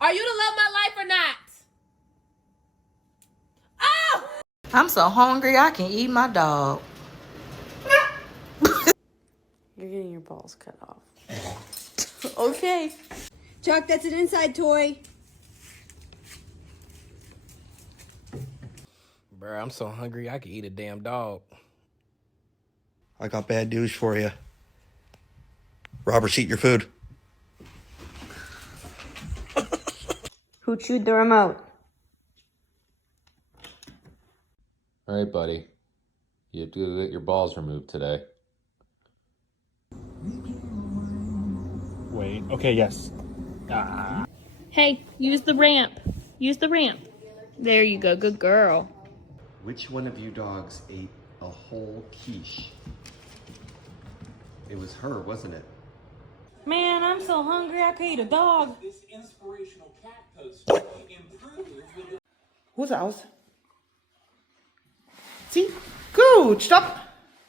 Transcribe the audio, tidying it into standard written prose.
Are you to love my life or not? Oh! I'm so hungry I can eat my dog. You're getting your balls cut off. Okay. Chuck, that's an inside toy. Bruh, I'm so hungry I could eat a damn dog. I got bad news for you. Robert's eating your food. Who chewed the remote? All right, buddy. You have to go get your balls removed today. Wait. Okay, yes. Hey, use the ramp. Use the ramp. There you go. Good girl. Which one of you dogs ate a whole quiche? It was her, wasn't it? Man, I'm so hungry I could eat a dog. This inspirational cat poster improved with Hose aus. Zieh. Gut, stopp.